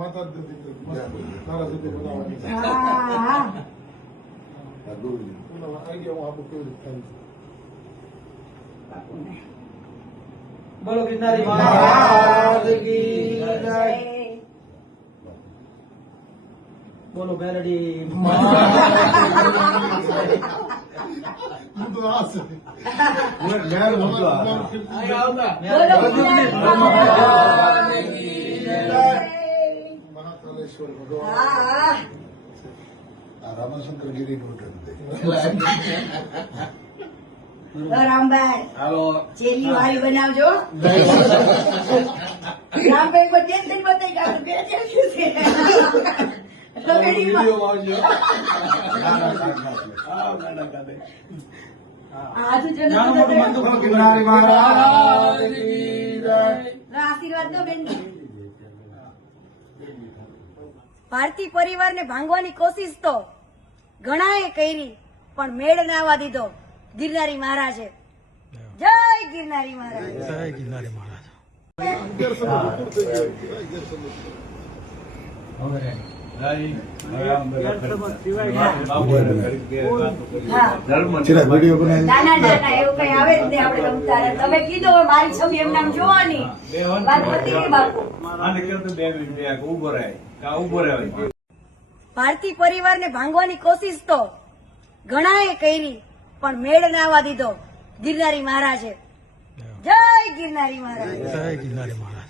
માતા જ નથી તારા સુધી બનાવવાની આઈડિયા હું આપું કેવી રીતે થાય છે. બોલો ગિરનારી મહારાજ કી જય. બોલો મેરડી હું તો આ છે મહાકાલેશ્વર ભગવાન રામાશંકર ગીરી રામભાઈ ચેલી વાળી બનાવજો. રામભાઈ કોઈ ટેન્શન બતાવી ગયા બે ચેલી છે. આશીર્વાદ દો બેન. ભારતી પરિવારને ભાંગવાની કોશિશ તો ઘણાએ કરી પણ મેળ ના આવવા દીધો ગિરનારી મહારાજે. જય ગિરનારી મહારાજ. જય ગિરનારી મહારાજ. ના ના ના એવું કઈ આવે જ નહીં. આપણે રમતા રહે. તમે કીધું હવે મારી છબી એમ નામ જોવાની વાત પતી ગઈ બાપુ. ભારતી પરિવારને ભાંગવાની કોશિશ તો ઘણાએ કરી પણ મેળ ના આવવા દીધો ગિરનારી મહારાજે. જય ગિરનારી મહારાજ. જય ગિરનારી મહારાજ.